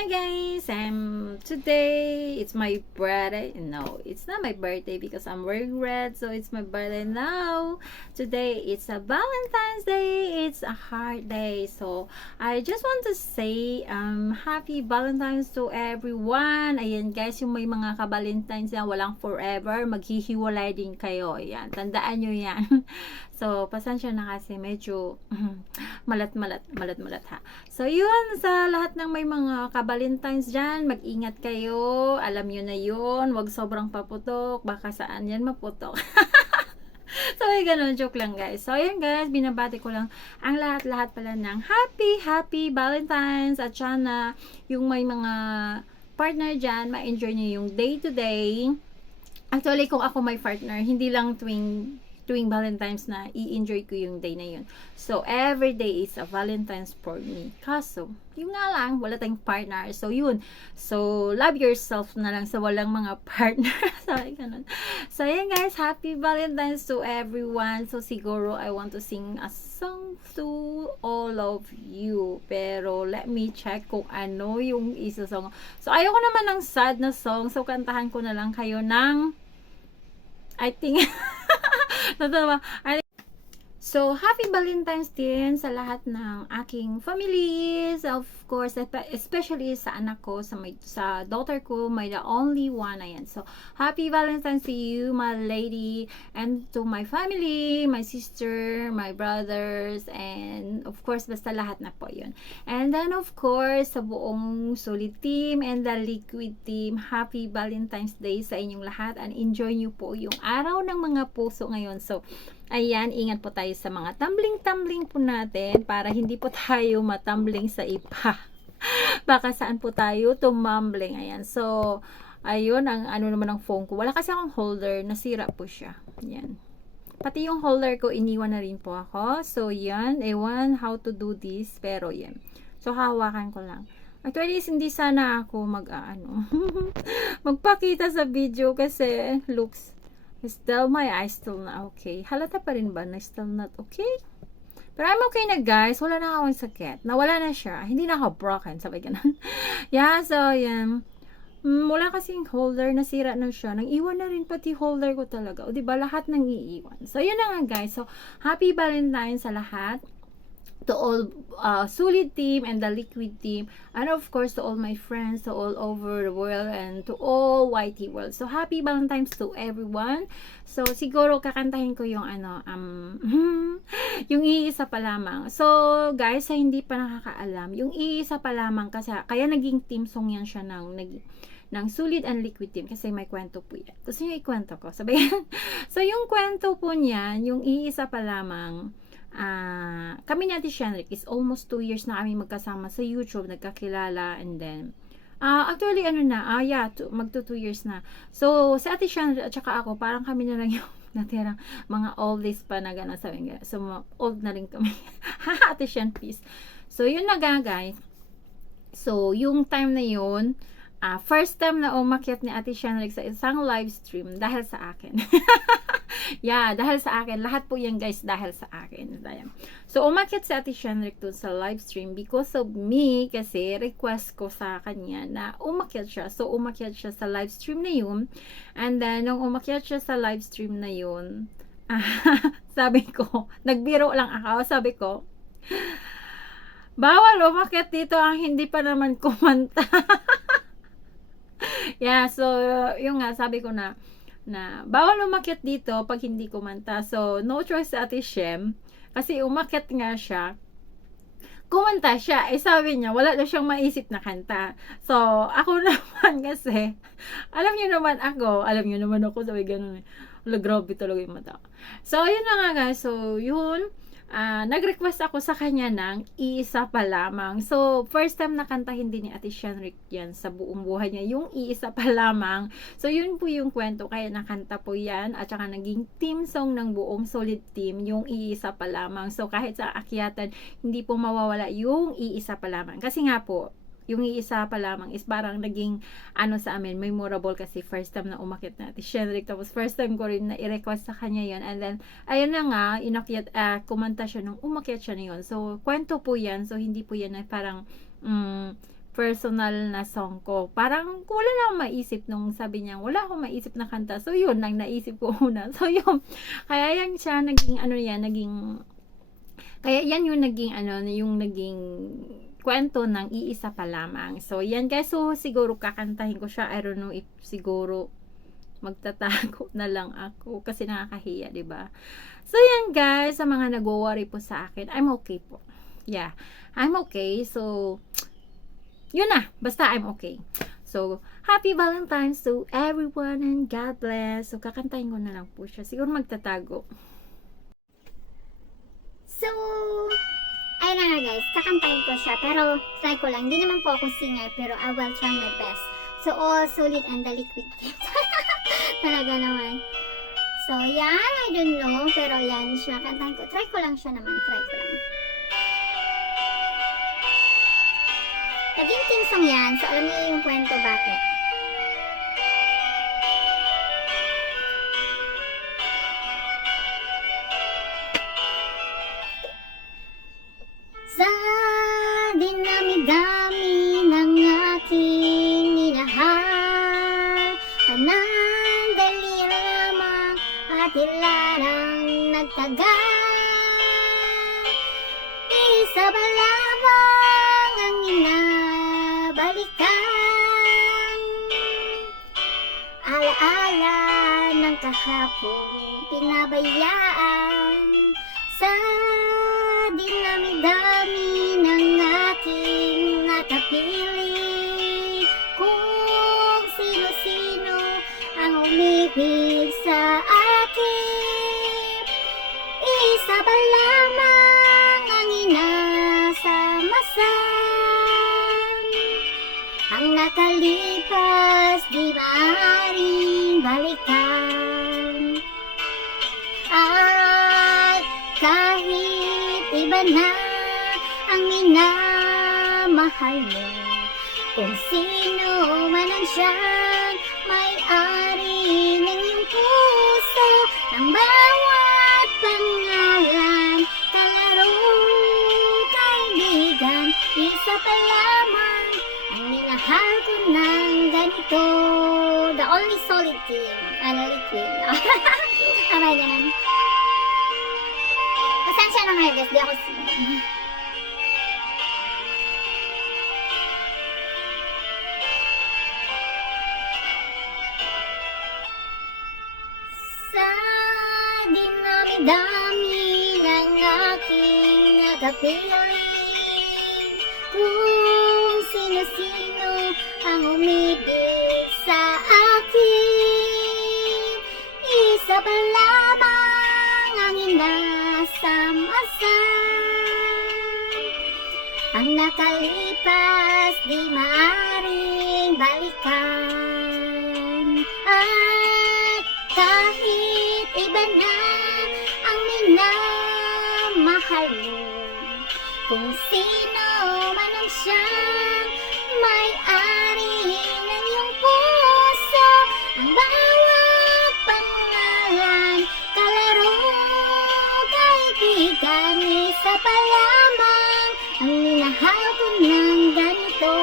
Hi guys, today it's my birthday. No, it's not my birthday because I'm wearing red, so it's my birthday now. Today it's a Valentine's Day. It's a hard day, so I just want to say happy Valentine's to everyone. Ayan guys, yung may mga ka-Valentines na walang forever, maghihiwalay din kayo. Ayan, tandaan nyo yan. So, pasensya na kasi medyo malat-malat ha. So, yun, sa lahat ng may mga ka-Valentines dyan, mag-ingat kayo. Alam nyo na yun. Huwag sobrang paputok. Baka saan yan maputok. So, ay ganun. Joke lang, guys. So, ayan, guys. Binabati ko lang ang lahat-lahat pala ng happy Valentines. At sana, yung may mga partner dyan, ma-enjoy nyo yung day-to-day. Actually, kung ako may partner, hindi lang tuwing Valentine's na i-enjoy ko yung day na yun. So, every day is a Valentine's for me. Kaso, yun nga lang, wala tayong partner. So, yun. So, love yourself na lang sa walang mga partner. Sorry, ganun. So, ayan guys, happy Valentine's to everyone. So, siguro, I want to sing a song to all of you. Pero, let me check kung ano yung isa song. So, ayoko naman ng sad na song. So, kantahan ko na lang kayo ng I think Totoo. So, happy Valentine's din sa lahat ng aking families. Of course, especially sa anak ko, sa daughter ko, may the only one. Ayan. So, happy Valentine's to you, my lady, and to my family, my sister, my brothers, and of course, basta lahat na po yun. And then, of course, sa buong Solid team and the Liquid team, happy Valentine's Day sa inyong lahat, and enjoy nyo po yung araw ng mga puso ngayon. So, ayan, ingat po tayo sa mga tumbling-tumbling po natin para hindi po tayo matumbling sa iba. Baka saan po tayo tumambling. Ayan. So, ayun, ang ano naman ng phone ko. Wala kasi akong holder. Nasira po siya. Ayan. Pati yung holder ko, iniwan na rin po ako. So, yan. Ewan how to do this. Pero, yan. So, hawakan ko lang. Actually, hindi sana ako magpakita sa video kasi looks still my eyes still not okay. Halata pa rin ba na still not okay? Pero I'm okay na guys. Wala na akong sakit. Nawala na siya. Hindi na ako broken. Sabi ganun. Yeah, so yan. Wala kasing holder. Nasira na siya. Nang iwan na rin pati holder ko talaga. O diba lahat nang iiwan. So yun na nga guys. So happy Valentine's sa lahat. To all Solid team and the Liquid team, and of course to all my friends to all over the world and to all YT world. So happy Valentine's to everyone. So siguro kakantahin ko yung yung iisa pa lamang. So guys, sa hindi pa nakakaalam, yung iisa pa lamang kasi kaya naging team song yan siya ng Solid and Liquid team kasi may kwento po yan. Gusto niyo ikwento ko? Sabi so yung kwento po niyan, yung iisa pa lamang, kami ni Ate Shenrick is almost 2 years na kami magkasama sa YouTube, nagkakilala, and then actually magto 2 years na. So si Ate Shenrick at saka ako, parang kami na lang yung natirang mga oldies pa na gano'n, sabi nga. So old na rin kami. Haha, Ate Shen, please. So yun na guys. So yung time na yun, first time na umakyat ni Ate Shenrick sa isang live stream dahil sa akin. Yeah, dahil sa akin. Lahat po yan guys dahil sa akin. So, umakyat si Ate Shenrick dun sa live stream because of me, kasi request ko sa kanya na umakyat siya. So, umakyat siya sa live stream na yun. And then, nung umakyat siya sa live stream na yun, sabi ko, nagbiro lang ako, sabi ko, bawal umakyat dito ang hindi pa naman kumanta. Yeah, so, yung nga, sabi ko na bawal umakyat dito pag hindi kumanta. So, no choice sa Ate Shem. Kasi umakyat nga siya. Kumanta siya. Sabi niya, wala na siyang maisip na kanta. So, ako naman kasi, alam niyo naman ako, sabi ganun eh. Wala, grabe talaga yung mata. So, yun na nga guys. So, yun. Nag-request ako sa kanya ng iisa pa lamang. So, first time nakantahin din ni Ate Shenrick yan sa buong buhay niya, yung iisa pa lamang. So, yun po yung kwento, kaya nakanta po yan, at saka naging team song ng buong Solid team, yung iisa pa lamang. So, kahit sa akyatan, hindi po mawawala yung iisa pa lamang. Kasi nga po, yung iisa pa lamang is parang naging sa amin, memorable kasi first time na umakyat na Ate Shenrick, tapos first time ko rin na i-request sa kanya yon, and then ayun na nga, kumanta siya nung umakyat siya na yun. So kwento po yan, so hindi po yan na parang personal na song ko. Parang wala na akong maisip nung sabi niya, wala akong maisip na kanta. So, yun lang naisip ko una. So, yun. Kaya yan siya, naging ano yan, kaya yan yung naging kwento ng iisa pa lamang. So, yan guys. So, siguro kakantahin ko siya. I don't know if siguro magtatago na lang ako kasi nakakahiya, 'di ba? So, yan guys, sa mga nag-worry po sa akin, I'm okay po. Yeah, I'm okay. So, yun na. Basta I'm okay. So, happy Valentine's to everyone and God bless. So, kakantahin ko na lang po siya. Siguro magtatago. So, ayun na nga guys, kakantahin ko siya, pero try ko lang. Hindi naman po ako singer, pero I will try my best. So, all solid and the liquid gift. Talaga naman. So, yan, I don't know, pero yan siya, kantahin ko. Try ko lang siya naman, try ko lang. Naging team song yan, so alam niyo yung kwento bakit. Sa dinami-dami ng aking minahal, panandali lamang at ilanang nagtagal. Isa ba lamang ang inabalikan? Alaala ng kahapon pinabayaan. Sa dinami-dami ng aking nakapili, kung sino-sino ang umibig sa akin, isa ba lamang ang inasamasan? Ang nakalipas di maaaring balikan. At kahit iba na ang minamahal mo, kung sino man ang siyang may-ari ng iyong puso, ng bawat pangalan, kalaro, kaibigan, isa pa lamang ang minahal ko ng ganito. The only solid team, liquid. Amay naman. Pasensya na nga guys, di ako singer. Sa dinami-dami ng aking nakapiling, kung sino-sino ang umibig sa akin, isa pa lamang ang inasamasan. Ang nakalipas di maaaring balikan. At kahit iba na ang minamahal mo, kung sino man ang siyang may-ari ng iyong puso, ang bawat pangalan, kalaro, kaibigan, isa pa lamang ang minahal ko ng ganito.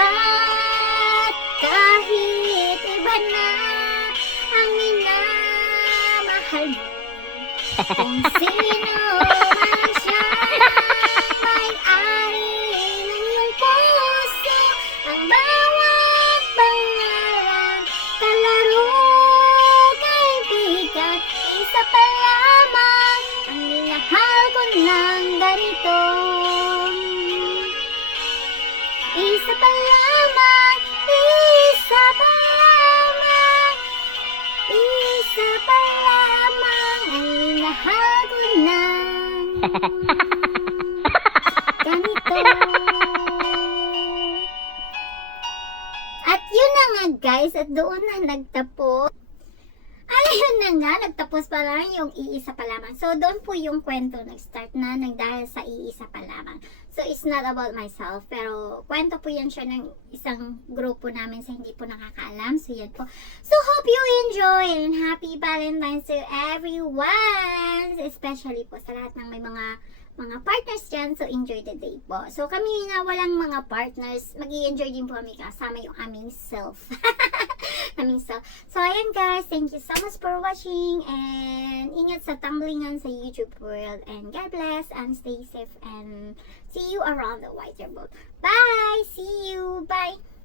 At kahit iba na ang minamahal mo, kung sino man siya, may-ari ng iyong puso, ang bawat pangalan, kalaro, kaibigan, isa pa lamang ang minahal ko ng ganito. Isa pa lamang, isa pa lamang, isa pa lamang ang minahal ko ng ganito. At yun na nga guys, at doon na nagtapos. Ayun na nga, nagtapos pa lang yung iisa pa lamang. So, doon po yung kwento nag-start na dahil sa iisa pa lamang. So, it's not about myself. Pero, kwento po yan siya ng isang grupo namin sa hindi po nakakaalam. So, yan po. So, hope you enjoy and happy Valentine's to everyone. Especially po sa lahat ng may mga mga partners dyan. So, enjoy the day po. So, kami na walang mga partners, mag-i-enjoy din po kami kasama yung aming self. aming self. So, ayan guys, thank you so much for watching and ingat sa tumblingan sa YouTube world and God bless and stay safe and see you around the wider world. Bye! See you! Bye!